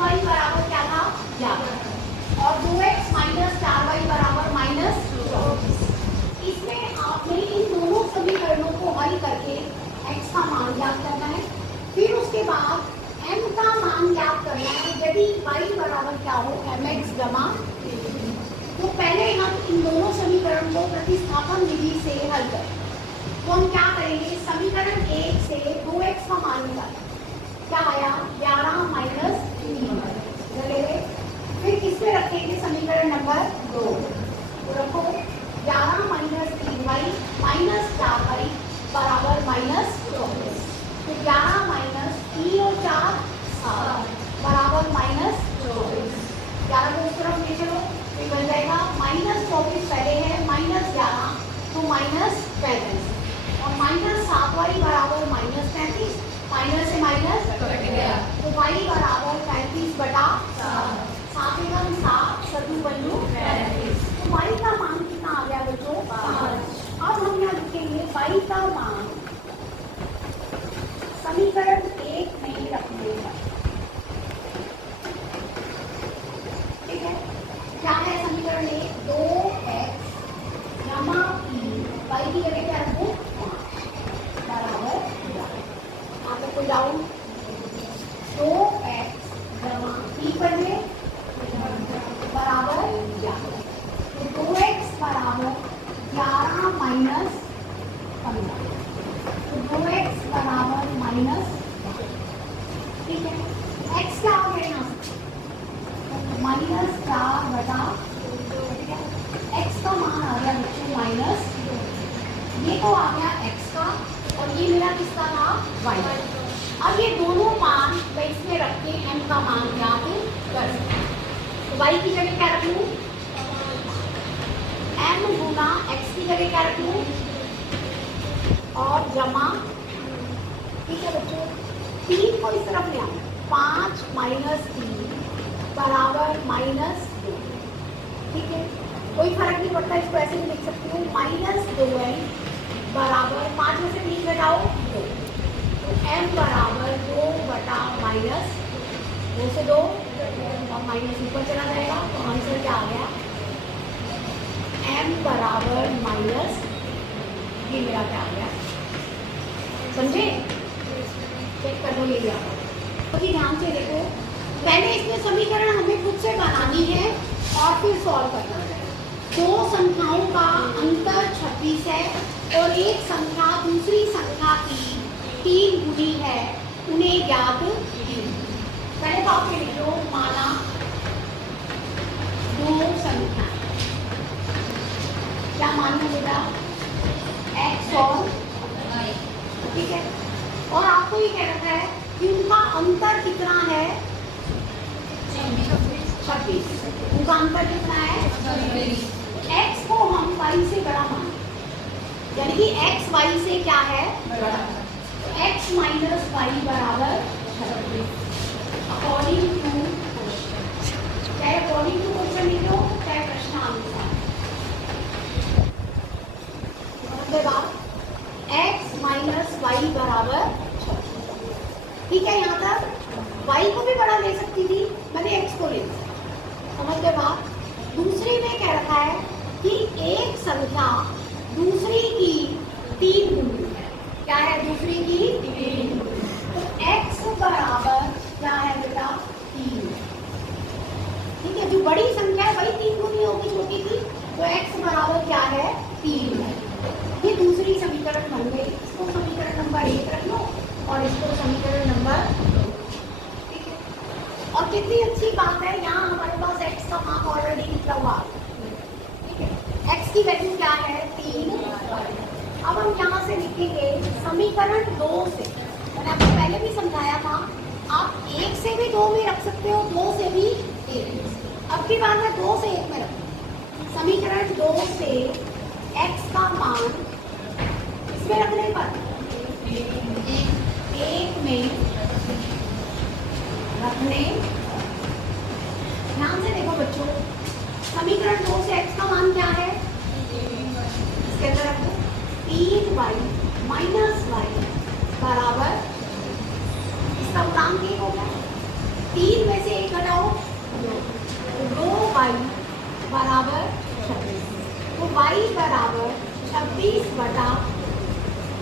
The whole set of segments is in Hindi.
वाई बराबर क्या था 11 और 2x माइनस 4y बराबर माइनस। इसमें आपने इन दोनों समीकरणों को हल करके x का मान ज्ञात करना है। फिर उसके बाद m का मान ज्ञात करना है यदि y बराबर क्या हो mx जमा। तो पहले हम इन दोनों समीकरण को प्रतिस्थापन विधि से हल करें। तो हम क्या करेंगे, समीकरण 1 से 2x का मान निकालें, क्या आया 11 माइनस 3। फिर किसमें रखेंगे समीकरण नंबर 2, तो रखो 11 माइनस 3y माइनस 4y बराबर माइनस 24। तो 11 माइनस 3 और 4 7 बराबर माइनस 24। 11 को उस तरफ ले चलो, फिर बन जाएगा माइनस 24 पहले है माइनस 11 तो माइनस 35 और माइनस 7y बराबर माइनस 35। माइनस से माइनस तो y बराबर 35 बटा 7 एकम 7 सतु पंजू 35। तो y का मान कितना आ गया बच्चों 5। अब हम यहाँ लिखेंगे y का मान समीकरण 1 में रख देगा। ठीक है, क्या है समीकरण 1 2x जमा 3 y की जगह क्या रखो 5 बराबर आपको कोई डाउट। 2x जमा 3 पर बराबर 11 तो 2x बराबर 11 माइनस 15 तो 2x बराबर माइनस। ठीक है, x क्या हो गया यहाँ माइनस 4 बटा। x का मान आ गया बच्चों माइनस। ये तो आ गया x का और ये मेरा किसका था y। अब ये दोनों मान मैं इसमें रख के m का मान ज्ञात कर सकते हैं। तो y की जगह क्या रख लूँ m गुना x की जगह क्या रख लूँ और जमा। ठीक है बच्चों, 3 को इस तरफ ले आना 5 माइनस 3 बराबर माइनस 2। ठीक है, कोई फर्क नहीं पड़ता, इसको ऐसे भी लिख सकती हूँ माइनस 2m बराबर 5 में से 3 घटाओ 2 तो m बराबर 2 बटा माइनस 2 से 2 और माइनस ऊपर चला जाएगा तो आंसर क्या आ गया m बराबर माइनस। ये मेरा क्या आ गया समझे, चेक कर लो ये क्या। तो ध्यान से देखो, पहले इसमें समीकरण हमें खुद से बनानी है और फिर सॉल्व करना है। दो संख्याओं का अंतर 26 है और एक संख्या दूसरी संख्या की 3 गुनी है, उन्हें ज्ञात कीजिए। पहले तो आप लिख लो माना दो संख्या, क्या मानना बेटा x और y। ठीक है, और आपको ये कह रखा है कि उनका अंतर कितना है 26। उनका अंतर कितना है x को हम y से बड़ा माने, यानी कि x y से क्या है बड़ा। x माइनस वाई बराबर 26 अकॉर्डिंग टू, चाहे अकॉर्डिंग टू क्वेश्चन लिखो चाहे प्रश्नानुसार। उसके बाद x माइनस वाई बराबर 26। ठीक है, यहाँ तक y को भी बड़ा ले सकती थी, मैंने x को ले लिया। समझ के बाद दूसरी में कह रखा है कि एक संख्या दूसरी की 3 गुनी है। क्या है दूसरी की 3 गुनी, तो x बराबर क्या है बेटा 3। ठीक है, जो बड़ी संख्या है वही 3 गुनी होगी छोटी की, तो x बराबर क्या है 3 है। ये दूसरी समीकरण बन गई। इसको समीकरण नंबर 1 रख लो और इसको समीकरण नंबर 2। ठीक है, और कितनी अच्छी बात है, यहाँ हमारे पास x का मान ऑलरेडी निकला हुआ। ठीक है, x की वैल्यू क्या है 3। अब हम यहाँ से लिखेंगे समीकरण 2 से, मैंने आपको पहले भी समझाया था, आप 1 से भी 2 में रख सकते हो, 2 से भी 1 में। अब की बार मैं 2 से 1 में रखूँ। समीकरण 2 से x का मान इसमें रखने पर 1 में रखने। ध्यान से देखो बच्चों, समीकरण 2 से x का मान क्या है, इसके अंदर रखो 3y माइनस वाई बराबर, इसका गुणांक 1 हो गया। 3 में से 1 y बराबर 26 बटा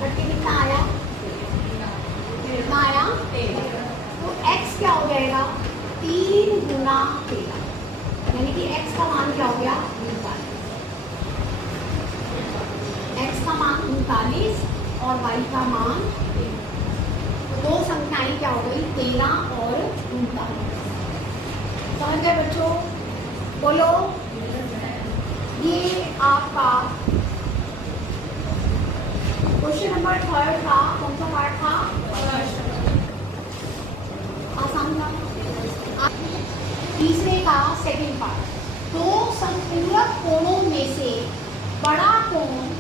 30 कितना आया, कितना आया, तो x क्या हो जाएगा 3 गुना 13, यानी कि x का मान क्या हो गया 39, x का मान 39 और y का मान, तो दो संख्याएं क्या हो गई 13 और 39। समझ गए बच्चों, बोलो। ये आपका क्वेश्चन नंबर 3 का कौन सा पार्ट था, आसान था। तीसरे का सेकंड पार्ट, दो संपूरक कोणों में से बड़ा कोण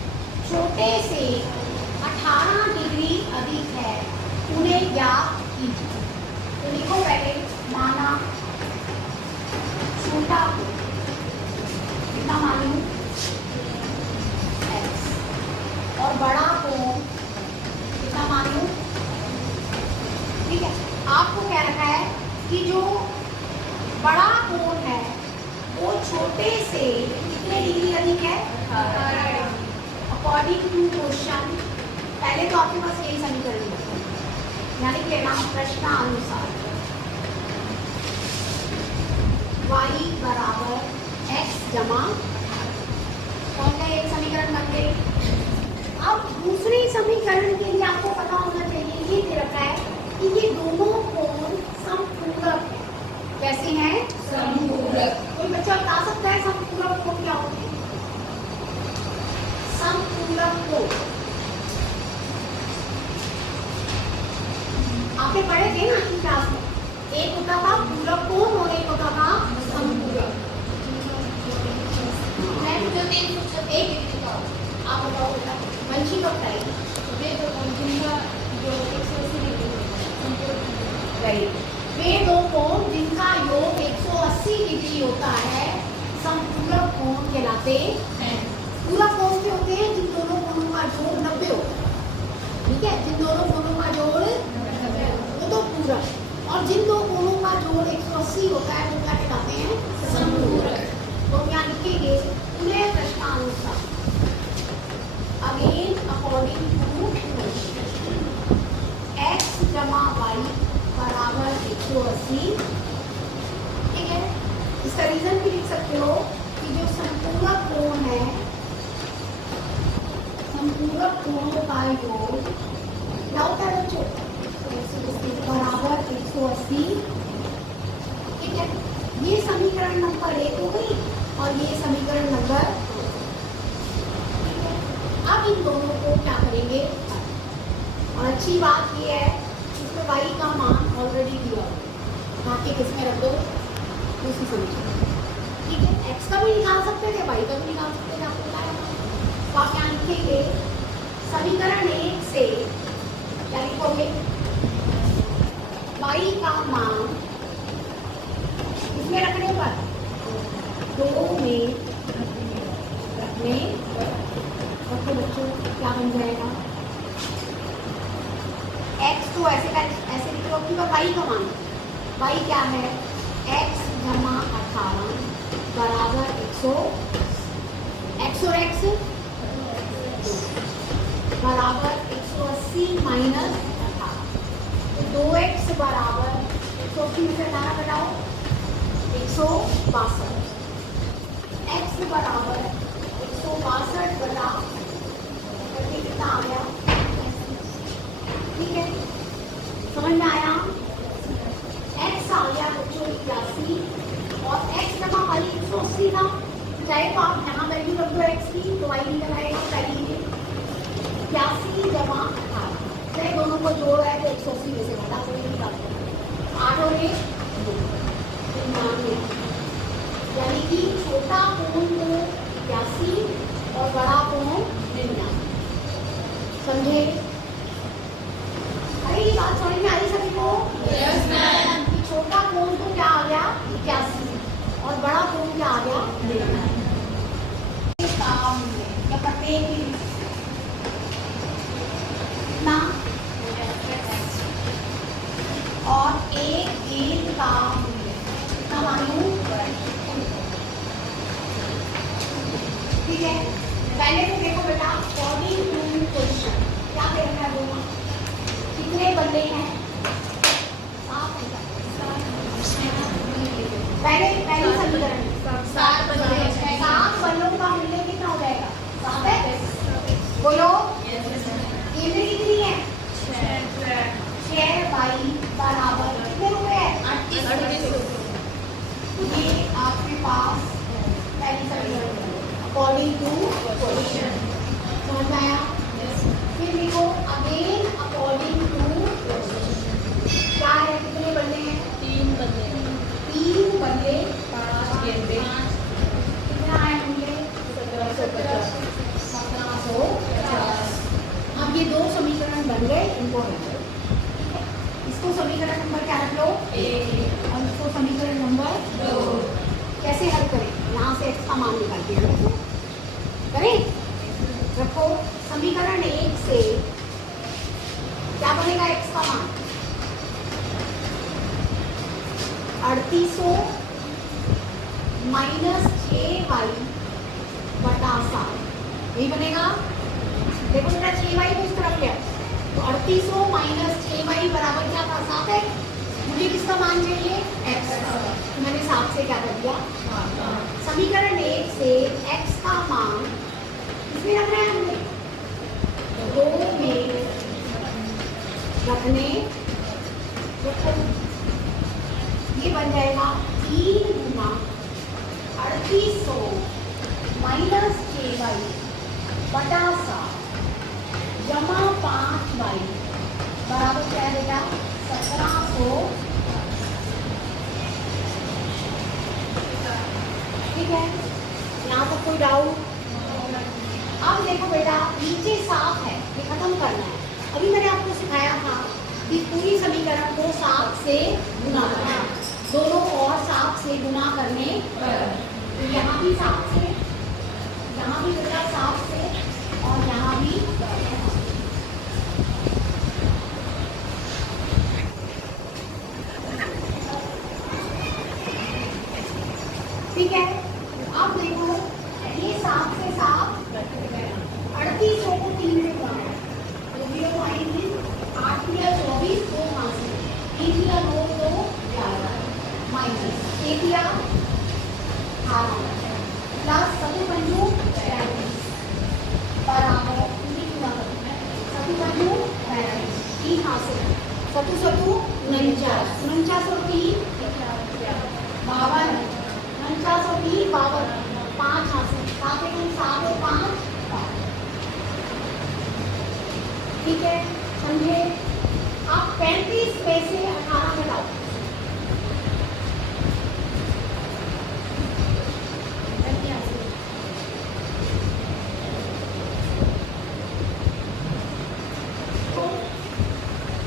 छोटे से 18 डिग्री अधिक है, उन्हें ज्ञात कीजिए। तो लिखो पहले, माना छोटा कोण कितना मालूम x और बड़ा कोण कितना मालूम, ठीक है। आपको क्या रखा है कि जो बड़ा कोण है वो छोटे से कितने डिग्री अधिक है, अकॉर्डिंग टू क्वेश्चन। पहले तो आपके पास यही समीकरण है, यानी कि प्रश्नानुसार y बराबर x जमा, कौन का एक समीकरण बन गई। अब दूसरी समीकरण के लिए आपको पता होना चाहिए, ये दे रखा है कि ये दोनों कोण समपूरक है। कैसे हैं, समपूरक। कोई बच्चा बता सकता है समपूरक कोण क्या होते हैं, समपूरक कोण आपने पढ़े थे ना अपनी क्लास में, एक होता था पूरक कोण और एक होता था समपूरक। आप बताओ बेटा, वंशी को बताइए। वे दो कोण जिनका योग 180 डिग्री होता है समपूरक कोण कहलाते हैं। पूरक कोण के होते हैं जिन दोनों कोणों का जोड़ 90 होता है, ठीक है, जिन दोनों कोणों का जोड़ वो तो पूरक, और जिन दो कोणों का जोड़ 180 होता है वो क्या कहलाते हैं, समपूरक। तो क्या लिखेंगे, उन्हें प्रश्नानुसार, अगेन अकॉर्डिंग टू x जमा y बराबर 180, ठीक है। इसका रीजन भी लिख सकते हो कि जो संपूरक कोण है, संपूरक कोणों का योग क्या होता है बच्चों, बराबर 180, ठीक है। ये समीकरण नंबर 1 हो गई और ये समीकरण नंबर 2, ठीक है। अब इन दोनों को क्या करेंगे, और अच्छी बात ये है इसमें y का मान ऑलरेडी दिया हो, बाकी किसमें रख दो उसी समीकरण, ठीक है। x का भी निकाल सकते थे, y का भी निकाल सकते थे, आपको बताया। तो आप क्या लिखेंगे, समीकरण 1 से क्या लिखोगे, y का मान इसमें रखने पर 2 में रखने पर तो बच्चों क्या बन जाएगा, x तो ऐसे लिख लो कि y का मान, y क्या है, x जमा 18 बराबर 100, x और x बराबर 180 माइनस 18, तो 2x बराबर 180 में से 18 घटाओ 162, x बराबर 162 बटा कितना आ गया, ठीक है, समझ में आया। x आ गया बच्चों 81 और x जमा y 180 था, चाहे तो आप यहाँ वैल्यू रख दो x की, तो y निकल आएगा पहली में 81 जमा 18, चाहे दोनों को जोड़ है तो 180 में से घटा कोई नहीं करता, 8 और 1 99, यानी कि छोटा कोण को 81 और बड़ा कोण 99, समझे। अरे ये बात समझ में आई सभी को, यस मैम। कि छोटा कोण तो क्या आ गया 81 और बड़ा कोण क्या आ गया 99, काम या प्रत्येक ना, और एक गेंद का कितना मालूम, ठीक है। पहली समीकरण 7 बलों का मूल्य कितना हो जाएगा? 7 है। बोलो केंद्र कितनी है? 6y बराबर कितने रुपए है? 38। ये आपके पास पहली समीकरण अकॉर्डिंग टू क्वेश्चन। समझ में आया? फिर देखो अगेन अकॉर्डिंग टू क्या है, कितने बल्ले हैं? 3 बल्ले 5 गेंदे। कितना है मूल्य? 1750। अब ये दो समीकरण बन गए, इनको हल करो। इसको समीकरण नंबर क्या रख लो? 1 और इसको समीकरण नंबर 2। कैसे हल करें? यहाँ से x का मान निकाल के रखो। करें? रखो समीकरण 1 से क्या बनेगा? x का मान 3800 माइनस 6y बटा 7 यही बनेगा। देखो बेटा 6y को इस तरफ लिया तो 3800 माइनस 6y बराबर क्या था? 7 है। मुझे किसका मान चाहिए? x का। तो मैंने 7 से क्या कर दिया? समीकरण 1 से x का मान इसमें रख रहे हैं हमने 2 में रखने रखो। ये बन जाएगा 3 गुना 3800 माइनस 6y बटा 7 जमा 5y बराबर क्या है बेटा? 1700। ठीक है, यहाँ तक कोई डाउट? अब देखो बेटा नीचे 7 है, ये खत्म करना है। अभी मैंने आपको सिखाया था कि पूरी समीकरण को 7 से गुना करना है, दोनों और 7 से गुना करने तो यहाँ भी 7 से, यहाँ भी बेटा 7 से और यहाँ भी। ठीक है, अब देखो ये 7 से 7 3800 को 3 से गुणा तो 0.8 या 24 2 5 3 या 2 2 11 माइनस 1 या 18 प्लस 7 पंजू 35 बराबर 3 गुणा करो 7 पंजू 35 3 हासिल 7 7 49 49 और 3 52 49 और 3 52 5 हासिल 7 1 7 और 5। ठीक है, समझे? आप 35 में से 18 घटाओ। तो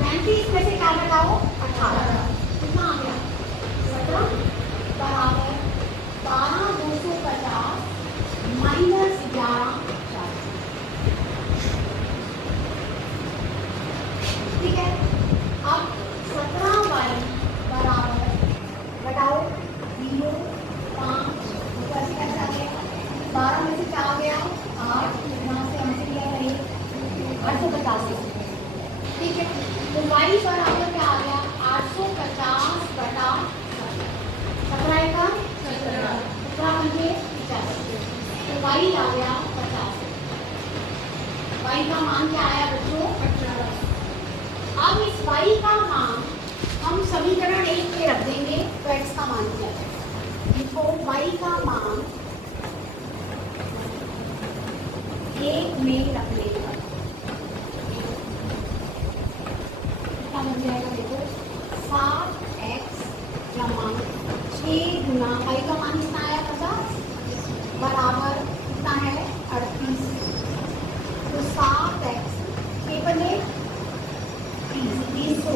35 में से क्या घटाओ? 18। कितना आ गया? 17 बराबर 12,250 माइनस 11। ठीक है, अब 17y बराबर घटाओ 0 5 कैसे कैसे आ गया? 12 में से क्या आ गया? 8 यहाँ से हमसे लिया करें 850। ठीक है, तो y बराबर क्या आ गया? 850 बटा 17 का 17 बजे 50 तो y आ गया 50। y का मान क्या आया बच्चों? 18। अब इस y का मान हम समीकरण 1 में रख देंगे तो x का मान क्या है? देखो y का मान 1 में रख लेगा कितना बन जाएगा? देखो 7x जमा 6 गुना y का मान कितना आया? 50 बराबर कितना है? 38। तो 7x 6 बने 300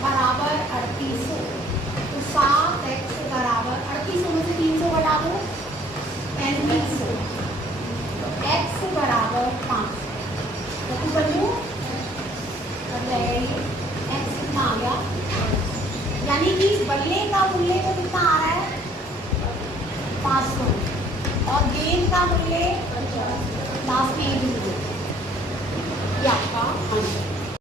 बराबर 3800 तो 7x बराबर 3800 में से 300 घटा दो 3500 x बराबर 5 तो बनो x कितना आ गया? यानी कि बल्ले का मूल्य तो कितना आ रहा है? 500 और गेंद का मूल्य लास्ट में 1 बिंदु।